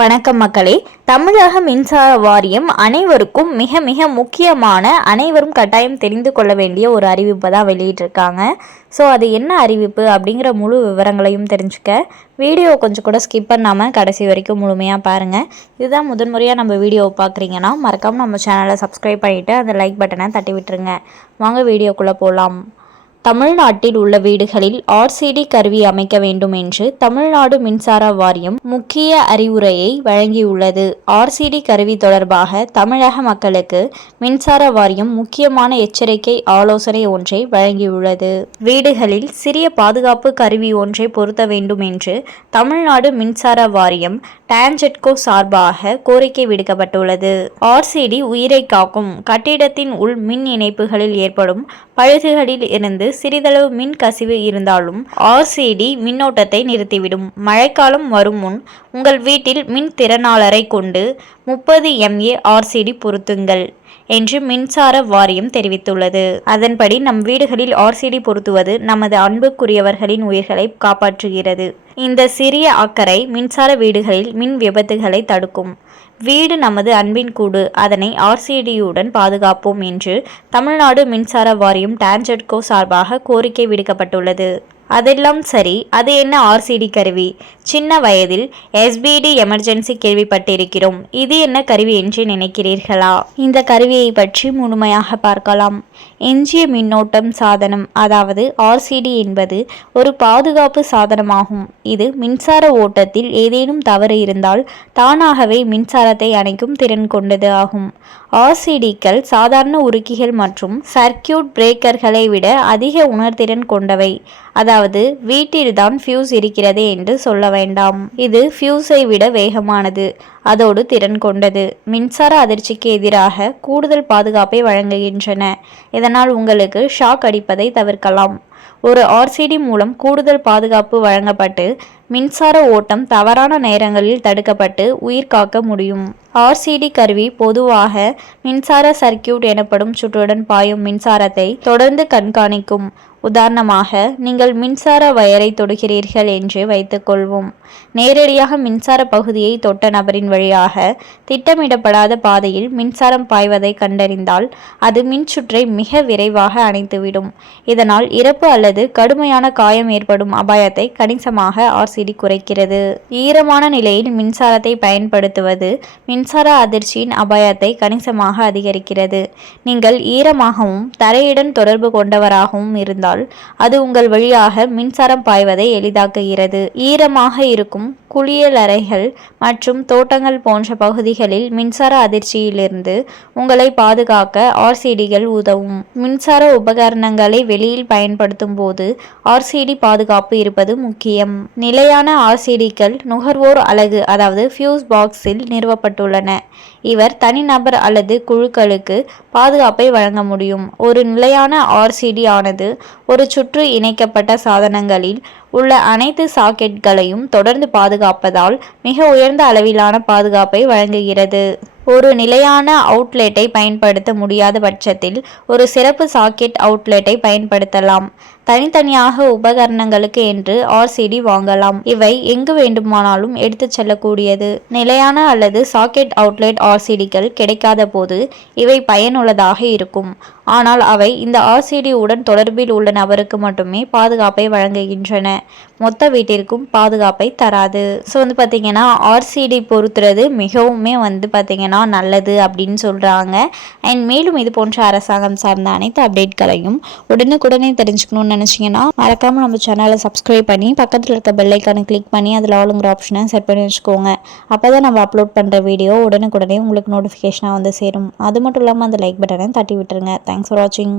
வணக்கம் மக்களே. தமிழக மின்சார வாரியம் அனைவருக்கும் மிக மிக முக்கியமான, அனைவரும் கட்டாயம் தெரிந்து கொள்ள வேண்டிய ஒரு அறிவிப்பை தான் வெளியிட்டிருக்காங்க. ஸோ அது என்ன அறிவிப்பு அப்படிங்கிற முழு விவரங்களையும் தெரிஞ்சுக்க வீடியோ கொஞ்சம் கூட ஸ்கிப் பண்ணாமல் கடைசி வரைக்கும் முழுமையாக பாருங்கள். இதுதான் முதன்முறையாக நம்ம வீடியோவை பார்க்குறீங்கன்னா மறக்காமல் நம்ம சேனலை சப்ஸ்கிரைப் பண்ணிவிட்டு அந்த லைக் பட்டனை தட்டி விட்டுருங்க. வாங்க வீடியோக்குள்ளே போகலாம். தமிழ்நாட்டில் உள்ள வீடுகளில் ஆர்சிடி கருவி அமைக்க வேண்டும் என்று தமிழ்நாடு மின்சார வாரியம் முக்கிய அறிவுரையை வழங்கியுள்ளது. ஆர்சிடி கருவி தொடர்பாக தமிழக மக்களுக்கு மின்சார வாரியம் முக்கியமான எச்சரிக்கை ஆலோசனை ஒன்றை வழங்கியுள்ளது. வீடுகளில் சிறிய பாதுகாப்பு கருவி ஒன்றை பொருத்த வேண்டும் என்று தமிழ்நாடு மின்சார வாரியம் டான்ஜெட்கோ சார்பாக கோரிக்கை விடுக்கப்பட்டுள்ளது. ஆர்சிடி உயிரை காக்கும். கட்டிடத்தின் உள் மின் இணைப்புகளில் ஏற்படும் பழுதுகளில் இருந்து சிறிதளவு மின் கசிவு இருந்தாலும் ஆர்சிடி மின்னோட்டத்தை நிறுத்திவிடும். மழைக்காலம் வரும் முன் உங்கள் வீட்டில் மின் திறனாளரை கொண்டு 30 MA ஆர்சிடி பொருத்துங்கள் என்று மின்சார வாரியம் தெரிவித்துள்ளது. அதன்படி நம் வீடுகளில் ஆர்சிடி பொருத்துவது நமது அன்புக்குரியவர்களின் உயிர்களை காப்பாற்றுகிறது. இந்த சிறிய அக்கறை மின்சார வீடுகளில் மின் விபத்துகளை தடுக்கும். வீடு நமது அன்பின் கூடு, அதனை ஆர்சிடியுடன் பாதுகாப்போம் என்று தமிழ்நாடு மின்சார வாரியம் டான்ஜெட்கோ சார்பாக கோரிக்கை விடுக்கப்பட்டுள்ளது. அதெல்லாம் சரி, அது என்ன ஆர்சிடி கருவி? சின்ன வயதில் SBD எமர்ஜென்சி கேள்விப்பட்டிருக்கிறோம். இது என்ன கருவி என்று நினைக்கிறீர்களா? இந்த கருவியை பற்றி முழுமையாக பார்க்கலாம். எஞ்சிய மின்னோட்டம் சாதனம், அதாவது ஆர்சிடி என்பது ஒரு பாதுகாப்பு சாதனமாகும். இது மின்சார ஓட்டத்தில் ஏதேனும் தவறு இருந்தால் தானாகவே மின்சாரத்தை அணைக்கும் திறன் கொண்டது ஆகும். ஆர்சிடிக்கள் சாதாரண உருக்கிகள் மற்றும் சர்க்கியூட் பிரேக்கர்களை விட அதிக உணர்திறன் கொண்டவை. அதாவது வீட்டில்தான் ஃபியூஸ் இருக்கிறது என்று சொல்ல வேண்டாம். இது ஃபியூஸை விட வேகமானது, அதோடு திறன் கொண்டது. மின்சார அதிர்ச்சிக்கு எதிராக கூடுதல் பாதுகாப்பை வழங்குகின்றன. இதனால் உங்களுக்கு ஷாக் அடிப்பதை தவிர்க்கலாம். ஒரு ஆர்சிடி மூலம் கூடுதல் பாதுகாப்பு வழங்கப்பட்டு மின்சார ஓட்டம் தவறான நேரங்களில் தடுக்கப்பட்டு உயிர் காக்க முடியும். ஆர்சிடி கருவி பொதுவாக மின்சார சர்க்கியூட் எனப்படும் சுற்றுடன் பாயும் மின்சாரத்தை தொடர்ந்து கண்காணிக்கும். உதாரணமாக, நீங்கள் மின்சார வயரை தொடுகிறீர்கள் என்று வைத்துக்கொள்வோம். நேரடியாக மின்சார பகுதியை தொட்ட நபரின் வழியாக திட்டமிடப்படாத பாதையில் மின்சாரம் பாய்வதை கண்டறிந்தால் அது மின்சுற்றை மிக விரைவாக அணைத்துவிடும். இதனால் இறப்பு அல்லது கடுமையான காயம் ஏற்படும் அபாயத்தை கணிசமாக ஆர்சிடி குறைக்கிறது. ஈரமான நிலையில் மின்சாரத்தை பயன்படுத்துவது மின்சார அதிர்ச்சியின் அபாயத்தை கணிசமாக அதிகரிக்கிறது. நீங்கள் ஈரமாகவும் தரையுடன் தொடர்பு கொண்டவராகவும் இருந்தால் அது உங்கள் வழியாக மின்சாரம் பாய்வதை எளிதாக்குகிறது. ஈரமாக இருக்கும் குளியலறைகள் மற்றும் தோட்டங்கள் போன்ற பகுதிகளில் மின்சார அதிர்ச்சியிலிருந்து உங்களை பாதுகாக்க ஆர்சிடிகள் உதவும். மின்சார உபகரணங்களை வெளியில் பயன்படுத்தும் போது ஆர்சிடி பாதுகாப்பு இருப்பது முக்கியம். நிலையான ஆர்சிடிக்கள் நுகர்வோர் அலகு, அதாவது ஃபியூஸ் பாக்ஸில் நிறுவப்பட்டுள்ளன. இவர் தனிநபர் அல்லது குழுக்களுக்கு பாதுகாப்பை வழங்க முடியும். ஒரு நிலையான ஆர்சிடி ஆனது ஒரு சுற்று இணைக்கப்பட்ட சாதனங்களில் உள்ள அனைத்து சாக்கெட்களையும் தொடர்ந்து பாதுகாப்பதால் மிக உயர்ந்த அளவிலான பாதுகாப்பை வழங்குகிறது. ஒரு நிலையான அவுட்லெட்டை பயன்படுத்த முடியாத பட்சத்தில் ஒரு சிறப்பு சாக்கெட் அவுட்லெட்டை பயன்படுத்தலாம். தனித்தனியாக உபகரணங்களுக்கு என்று ஆர்சிடி வாங்கலாம். இவை எங்கு வேண்டுமானாலும் எடுத்துச் செல்லக்கூடியது. நிலையான அல்லது சாக்கெட் அவுட்லெட் ஆர்சிடிகள் கிடைக்காத போது இவை பயனுள்ளதாக இருக்கும். ஆனால் அவை இந்த ஆர்சிடி உடன் தொடர்பில் உள்ள நபருக்கு மட்டுமே பாதுகாப்பை வழங்குகின்றன, மொத்த வீட்டிற்கும் பாதுகாப்பை தராது. ஸோ பார்த்தீங்கன்னா ஆர்சிடி பொறுத்துறது மிகவுமே பார்த்தீங்கன்னா நல்லது அப்படின்னு சொல்கிறாங்க. அண்ட் மேலும் இது போன்ற அரசாங்கம் சார்ந்த அனைத்து அப்டேட்களையும் உடனுக்குடனே தெரிஞ்சுக்கணும்னு நினச்சிங்கன்னா மறக்காமல் நம்ம சேனலை சப்ஸ்கிரைப் பண்ணி பக்கத்தில் இருக்க பெல் ஐக்கானை கிளிக் பண்ணி அதில் ஆளுங்கிற ஆப்ஷனை செட் பண்ணி வச்சுக்கோங்க. அப்போ தான் நம்ம அப்லோட் பண்ணுற வீடியோ உடனுக்குடனே உங்களுக்கு நோட்டிஃபிகேஷனாக சேரும். அது மட்டும் இல்லாமல் அந்த லைக் பட்டனை தட்டி விட்டுருங்க. தேங்க்ஸ் ஃபார் வாட்சிங்.